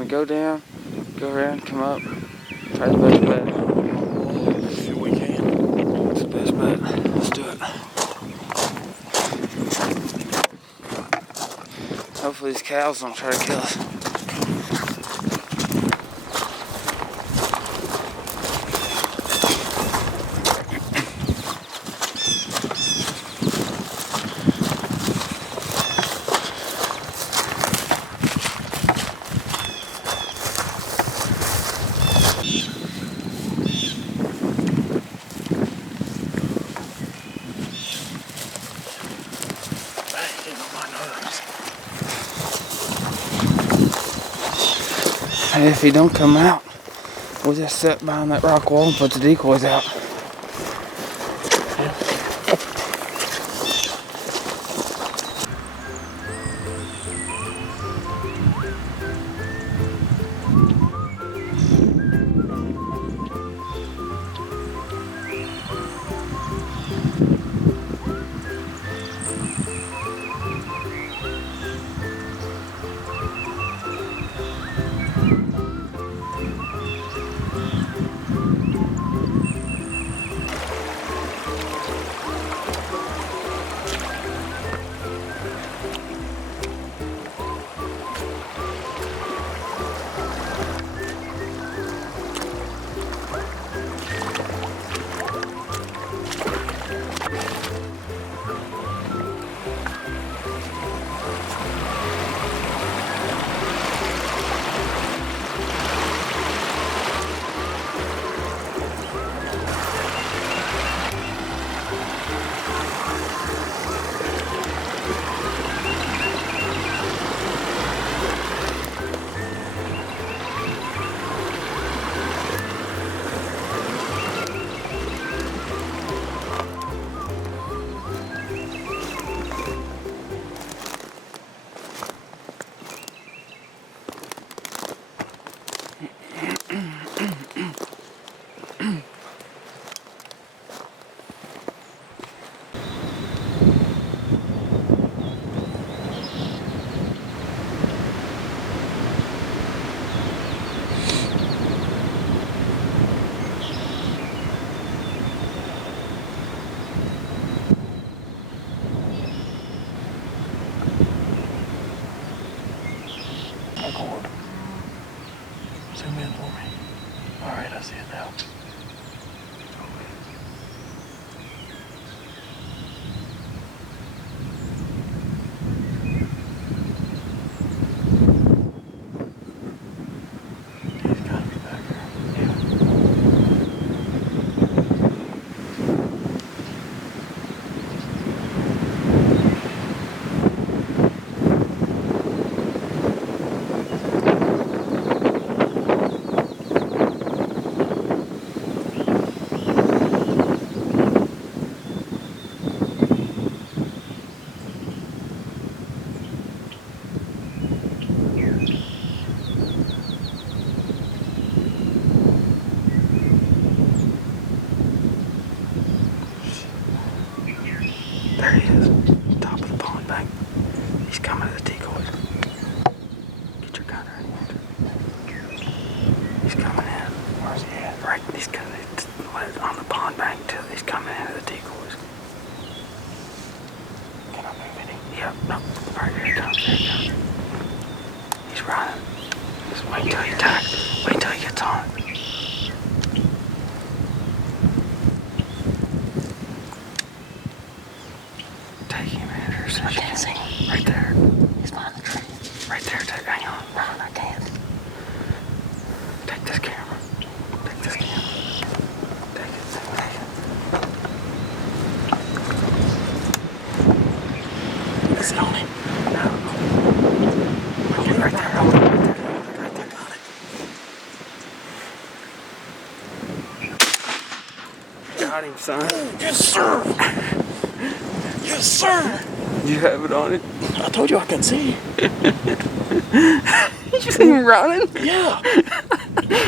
want to go down, go around, come up, try the best bet. Let's see what we can. What's the best bet? Let's do it. Hopefully these cows don't try to kill us. And if he don't come out, we'll just sit behind that rock wall and put the decoys out. Record. Zoom in for me. Alright, I see it now. He's gotta be back there. Yeah. There he is, top of the pond bank. He's coming to the decoys. Get your gun ready. He's coming in. Where's he at? Right, he's coming on the pond bank too. He's coming into the decoys. Can I move any? Yep, no. Alright, here he comes, here he comes. He's running. Just wait till he attacks. Wait till he gets on. Take him, Andrews. I can't see him. Right there. He's behind the tree. Right there. Hang on. No, I can't. Take this camera. Take this camera. Take it. Is it on him? No. Okay, right there. Right there. Got it. Got him, son. Yes, sir! Yes, sir! You have it on it? I told you I could see. You just ain't running? Yeah!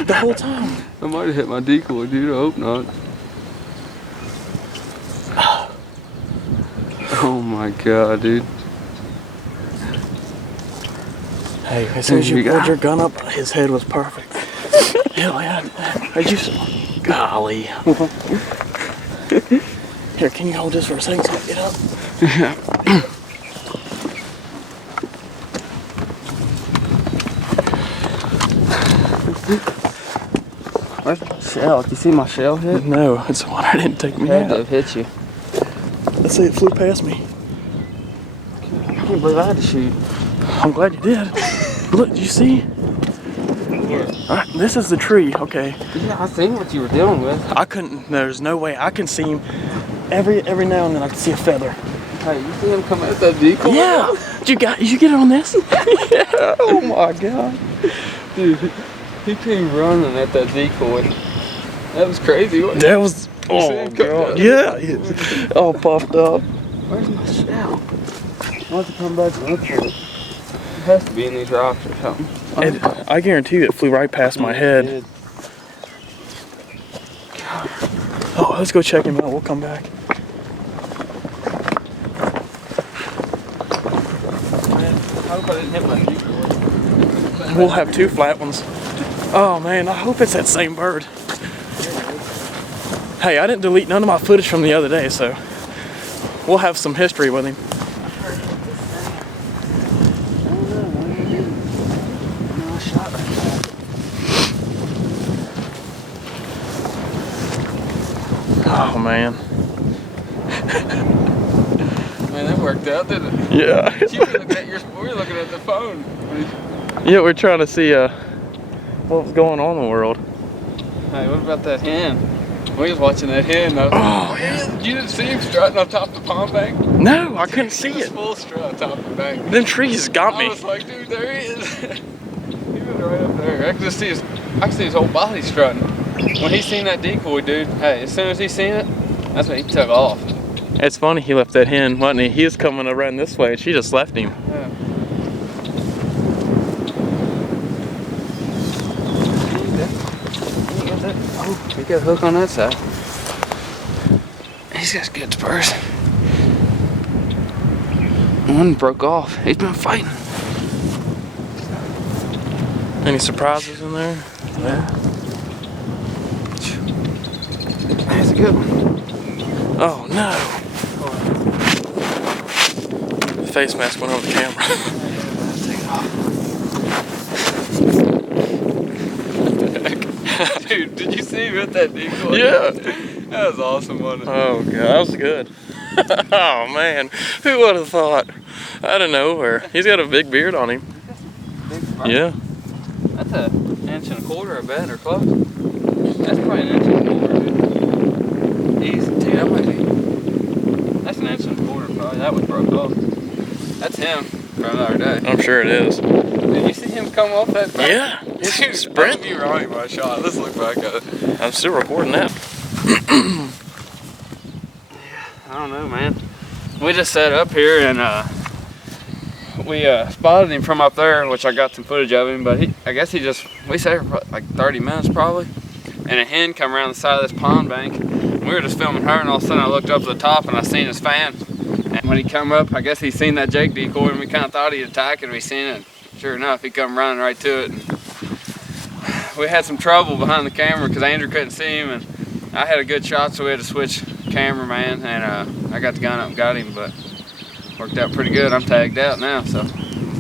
The whole time. I might have hit my decoy, dude. I hope not. Oh my god, dude. Hey, as soon as you You got pulled your gun up, his head was perfect. Hell yeah. I just, golly. Here, can you hold this for a second so I get up? Where's my shell? Do you see my shell hit? No, it's the one I didn't take me Had to out. have hit you. Let's see, it flew past me. I can't believe I had to shoot. I'm glad you did. Look, did you see? Alright, this is the tree, okay. Yeah, I seen what you were dealing with. I couldn't, there's no way. I can see him every now and then I can see a feather. Hey, you see him come at that decoy? Yeah! Did you get it on this? Yeah. Oh my god. Dude, he came running at that decoy. That was crazy, wasn't it? That was, oh see him come god. down? Yeah, all puffed up. Where's my shell? I'll have to come back and look for it. It has to be in these rocks or something. I guarantee you it flew right past my head. Oh, let's go check him out. We'll come back. Man, I hope I didn't hit my decoy. We'll have 2 flat ones. Oh man, I hope it's that same bird. Hey, I didn't delete none of my footage from the other day, so we'll have some history with him. Oh man. Man, that worked out, didn't it? Yeah. You were looking at we were looking at the phone. Yeah, we're trying to see what's going on in the world. Hey, what about that hen? We was watching that hen though. Oh yeah. You didn't see him strutting on top of the pond bank? No, I couldn't see He was it. full strut on top of the bank. Them trees got I me. was like, dude, there he is. He was right up there. I could see his whole body strutting. When he seen that decoy, dude, hey, as soon as he seen it, that's when he took off. It's funny he left that hen, wasn't he? He was coming around this way and she just left him. Yeah. Oh, he got a hook on that side. He's got good spurs. One broke off. He's been fighting. Any surprises in there? Yeah. That's a good one. Oh no! The face mask went over the camera. Take it off. Dude, did you see him with that decoy? Yeah. That was awesome, wasn't it? Oh god, that was good. Oh man, who would have thought? Out of nowhere. He's got a big beard on him. Big spur. Yeah. That's an inch and a quarter, I bet, or close. That's probably an inch and a quarter, dude. Easy, dude, that might be. That's an inch and a quarter, probably. That was broke off. That's him from the other day. I'm sure it is. Did you see him come off that bank? Yeah. Dude, Sprint. you were on him by a shot. Let's look back at it. I'm still recording that. I don't know, man. We just sat up here and we spotted him from up there, which I got some footage of him, but I guess we sat here for like 30 minutes probably, and a hen come around the side of this pond bank. We were just filming her, and all of a sudden I looked up to the top and I seen his fan. And when he come up, I guess he seen that Jake decoy, and we kind of thought he'd attack it, and we seen it. Sure enough, he come running right to it. And we had some trouble behind the camera because Andrew couldn't see him, and I had a good shot, so we had to switch cameraman, and I got the gun up and got him, but worked out pretty good. I'm tagged out now, so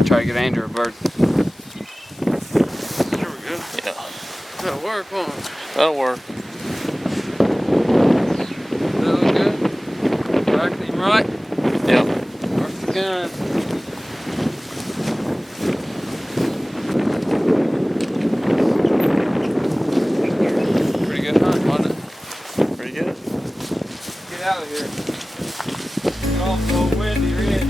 try to get Andrew a bird. There we go. Yeah. That'll work, won't it? That'll work. That look good? Back him right? Yeah. Work the gun. Pretty good hunt, wasn't it? Pretty good. Get out of here. It's awful windy, red.